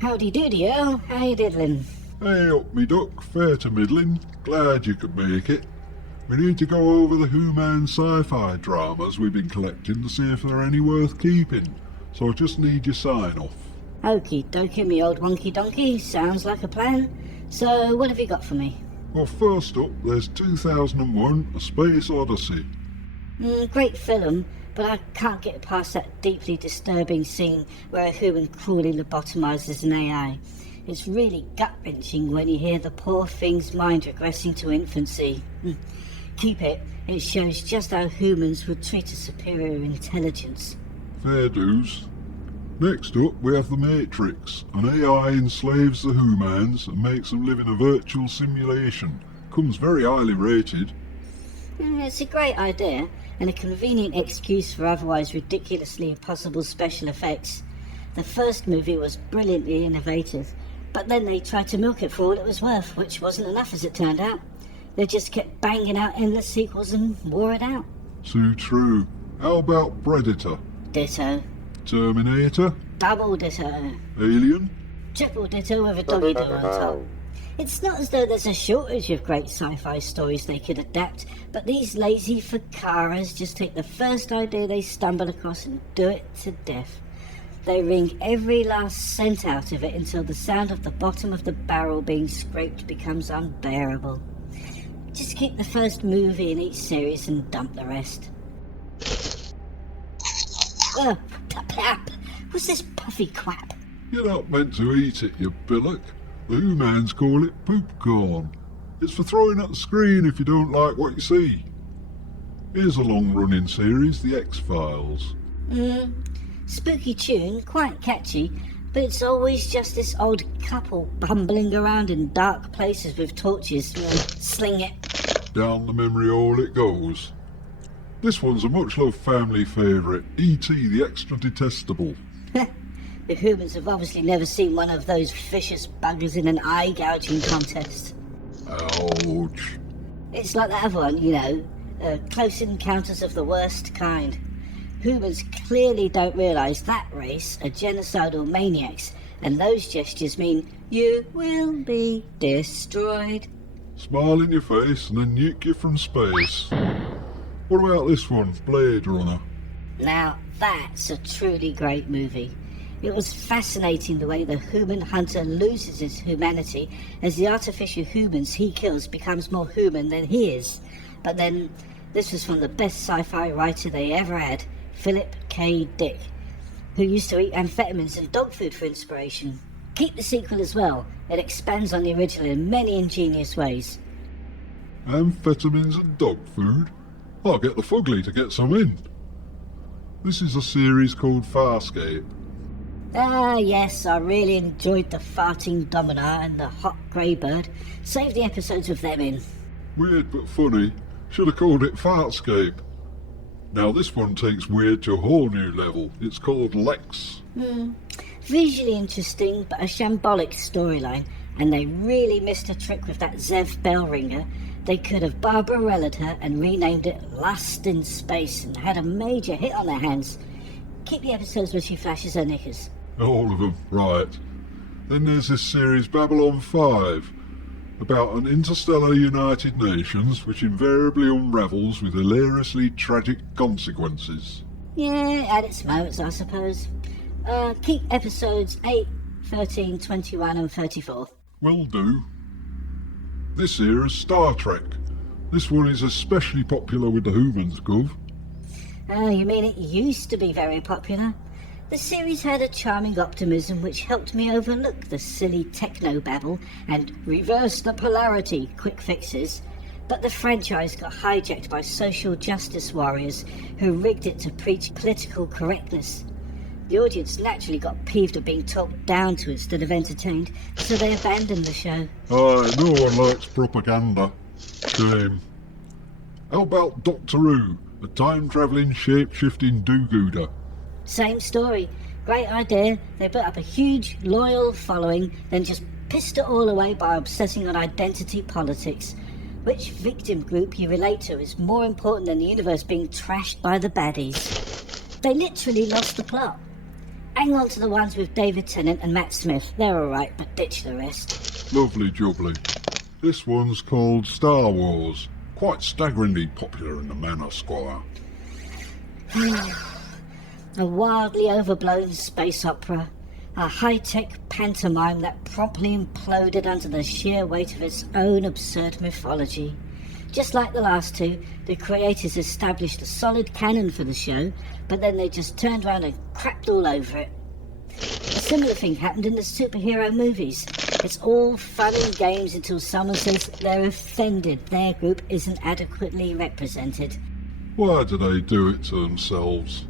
Howdy doody, Earl. How you diddling? Hey up, me duck, fair to middling. Glad you could make it. We need to go over the Who-Man sci-fi dramas we've been collecting to see if they're any worth keeping. So I just need your sign-off. Okie dokie, me old wonky donkey. Sounds like a plan. So, what have you got for me? Well, first up, there's 2001, A Space Odyssey. Great film, but I can't get past that deeply disturbing scene where a human cruelly lobotomizes an AI. It's really gut-wrenching when you hear the poor thing's mind regressing to infancy. Keep it. It shows just how humans would treat a superior intelligence. Fair dues. Next up, we have The Matrix. An AI enslaves the Who-Mans and makes them live in a virtual simulation. Comes very highly rated. It's a great idea, and a convenient excuse for otherwise ridiculously impossible special effects. The first movie was brilliantly innovative, but then they tried to milk it for all it was worth, which wasn't enough as it turned out. They just kept banging out endless sequels and wore it out. So true. How about Predator? Ditto. Terminator? Double ditto. Alien? Triple ditto with a doggy do on top. It's not as though there's a shortage of great sci-fi stories they could adapt, but these lazy fakaras just take the first idea they stumble across and do it to death. They wring every last cent out of it until the sound of the bottom of the barrel being scraped becomes unbearable. Just keep the first movie in each series and dump the rest. What's this puffy quap? You're not meant to eat it, you billock. The Who-Mans call it Poopcorn. It's for throwing at the screen if you don't like what you see. Here's a long-running series, The X-Files. Spooky tune, quite catchy, but it's always just this old couple bumbling around in dark places with torches. Sling it. Down the memory hole it goes. This one's a much-loved family favourite, E.T. the Extra Detestable. The humans have obviously never seen one of those vicious buggers in an eye-gouging contest. Ouch. It's like that other one, you know, Close Encounters of the Worst Kind. Humans clearly don't realise that race are genocidal maniacs, and those gestures mean you will be destroyed. Smile in your face and then nuke you from space. What about this one, Blade Runner? Now, that's a truly great movie. It was fascinating the way the human hunter loses his humanity as the artificial humans he kills becomes more human than he is. But then, this was from the best sci-fi writer they ever had, Philip K. Dick, who used to eat amphetamines and dog food for inspiration. Keep the sequel as well. It expands on the original in many ingenious ways. Amphetamines and dog food? I'll get the fugly to get some in. This is a series called Farscape. Ah, yes, I really enjoyed the farting Domina and the hot grey bird. Save the episodes with them in. Weird but funny. Should have called it Farscape. Now this one takes weird to a whole new level. It's called Lex. Visually interesting, but a shambolic storyline, and they really missed a trick with that Zev bell ringer. They could have Barbarella'd her and renamed it Lust in Space and had a major hit on their hands. Keep the episodes where she flashes her knickers. All of them, right. Then there's this series Babylon 5, about an interstellar United Nations which invariably unravels with hilariously tragic consequences. Yeah, at its moments, I suppose. Keep episodes 8, 13, 21 and 34. Will do. This here is Star Trek. This one is especially popular with the humans, Gov. Oh, you mean it used to be very popular? The series had a charming optimism which helped me overlook the silly techno-babble and reverse the polarity quick fixes. But the franchise got hijacked by social justice warriors who rigged it to preach political correctness. The audience naturally got peeved at being talked down to instead of entertained, so they abandoned the show. Aye, no one likes propaganda. Shame. How about Doctor Who, a time-travelling, shape-shifting do-gooder? Same story. Great idea. They built up a huge, loyal following, then just pissed it all away by obsessing on identity politics. Which victim group you relate to is more important than the universe being trashed by the baddies. They literally lost the plot. hang on to the ones with David Tennant and Matt Smith. They're alright, but ditch the rest. Lovely jubbly. This one's called Star Wars. Quite staggeringly popular in the manor, Squire. A wildly overblown space opera. A high-tech pantomime that promptly imploded under the sheer weight of its own absurd mythology. Just like the last two, the creators established a solid canon for the show, but then they just turned around and crapped all over it. A similar thing happened in the superhero movies. It's all fun and games until someone says they're offended their group isn't adequately represented. Why do they do it to themselves?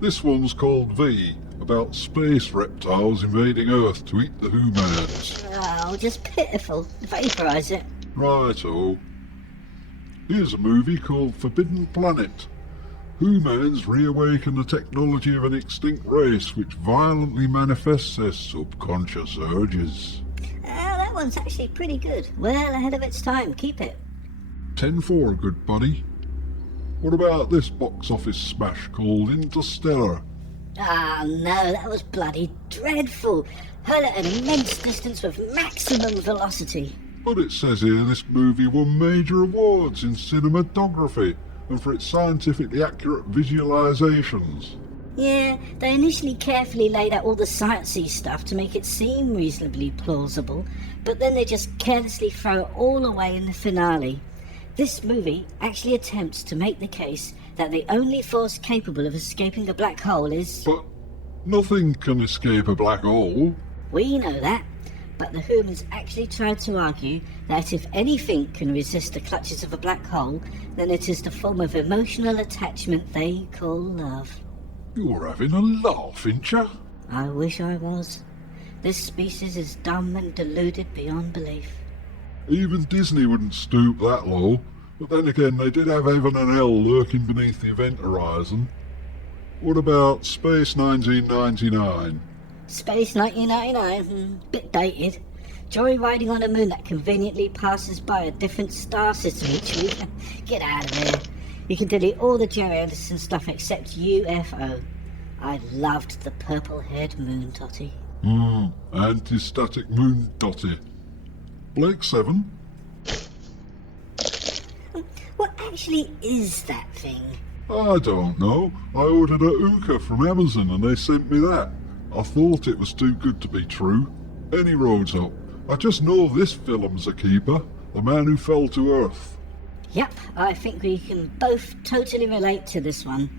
This one's called V, about space reptiles invading Earth to eat the humans. Oh, just pitiful. Vaporise it. Righto. Here's a movie called Forbidden Planet. Humans reawaken the technology of an extinct race which violently manifests their subconscious urges. That one's actually pretty good. Well ahead of its time. Keep it. 10-4, good buddy. What about this box office smash called Interstellar? Ah, no, that was bloody dreadful. Hurl at an immense distance with maximum velocity. But it says here this movie won major awards in cinematography and for its scientifically accurate visualizations. Yeah, they initially carefully laid out all the sciencey stuff to make it seem reasonably plausible, but then they just carelessly throw it all away in the finale. This movie actually attempts to make the case that the only force capable of escaping a black hole is... But nothing can escape a black hole. We know that, but the humans actually tried to argue that if anything can resist the clutches of a black hole, then it is the form of emotional attachment they call love. You're having a laugh, ain't ya? I wish I was. This species is dumb and deluded beyond belief. Even Disney wouldn't stoop that low. But then again, they did have heaven and hell lurking beneath the event horizon. What about Space 1999? Space 1999? Bit dated. Joyriding on a moon that conveniently passes by a different star system each week. Get out of there. You can delete all the Jerry Anderson stuff except UFO. I loved the purple-haired moon totty. Anti-static moon dotty. Blake 7? What actually is that thing? I don't know. I ordered a hookah from Amazon and they sent me that. I thought it was too good to be true. Any road's up. I just know this film's a keeper. The Man Who Fell to Earth. Yep, I think we can both totally relate to this one.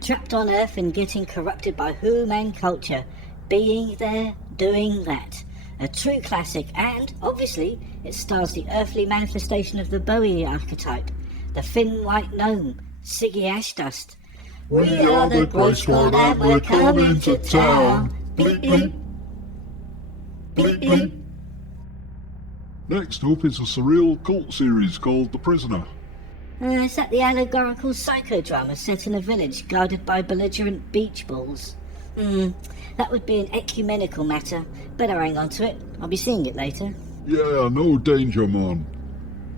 Trapped on Earth and getting corrupted by human culture. Being there, doing that. A true classic, and, obviously, it stars the earthly manifestation of the Bowie archetype. The thin white gnome, Siggy Ashdust. We are the Grey Squad and we're coming to town. Bleep, bleep. Bleep, bleep. Next up is a surreal cult series called The Prisoner. Is that the allegorical psychodrama set in a village guarded by belligerent beach balls? That would be an ecumenical matter. Better hang on to it. I'll be seeing it later. Yeah, no danger, man.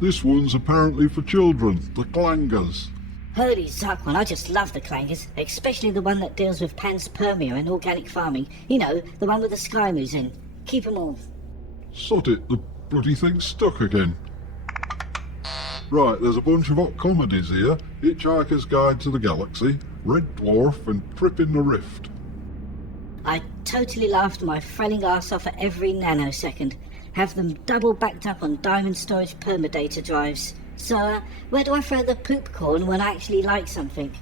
This one's apparently for children, the clangers. Holy Zuckman, I just love the clangers, especially the one that deals with panspermia and organic farming. You know, the one with the sky moves in. Keep 'em all. Sod it, the bloody thing's stuck again. Right, there's a bunch of hot comedies here. Hitchhiker's Guide to the Galaxy, Red Dwarf and Trip in the Rift. I totally laughed my frelling arse off at every nanosecond. Have them double backed up on diamond storage permadata drives. So, where do I throw the poopcorn when I actually like something?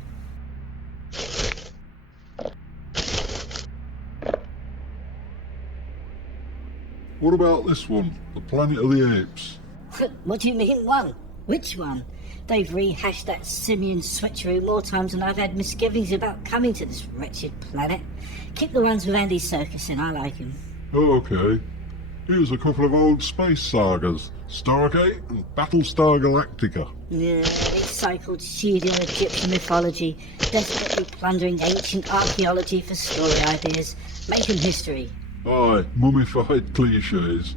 What about this one, The Planet of the Apes? What do you mean, one? Which one? They've rehashed that simian switcheroo more times than I've had misgivings about coming to this wretched planet. Keep the ones with Andy Serkis in, I like him. Okay. Here's a couple of old space sagas, Stargate and Battlestar Galactica. Yeah, recycled pseudo-Egyptian mythology, desperately plundering ancient archaeology for story ideas, making history. Aye, mummified cliches.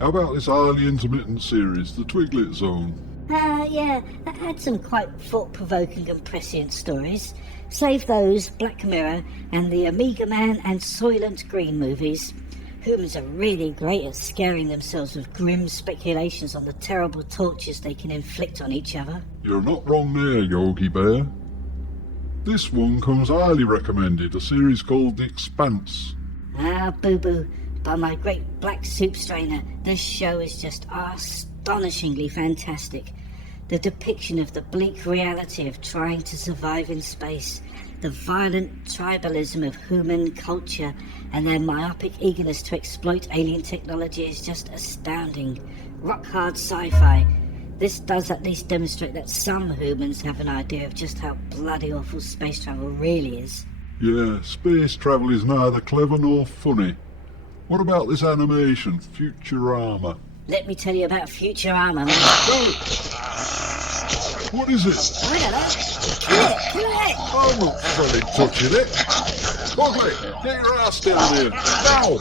How about this highly intermittent series, The Twiglet Zone? Yeah, that had some quite thought-provoking and prescient stories. Save those, Black Mirror and the Omega Man and Soylent Green movies. Humans are really great at scaring themselves with grim speculations on the terrible tortures they can inflict on each other. You're not wrong there, Yogi Bear. This one comes highly recommended, a series called The Expanse. Boo-boo, by my great black soup strainer, this show is just astonishingly fantastic. The depiction of the bleak reality of trying to survive in space, the violent tribalism of human culture, and their myopic eagerness to exploit alien technology is just astounding. Rock-hard sci-fi. This does at least demonstrate that some humans have an idea of just how bloody awful space travel really is. Yeah, space travel is neither clever nor funny. What about this animation, Futurama? Let me tell you about Futurama, man. What is it? I don't know. Kill it! I'm not very touching it. Ugly, get your ass down here, now!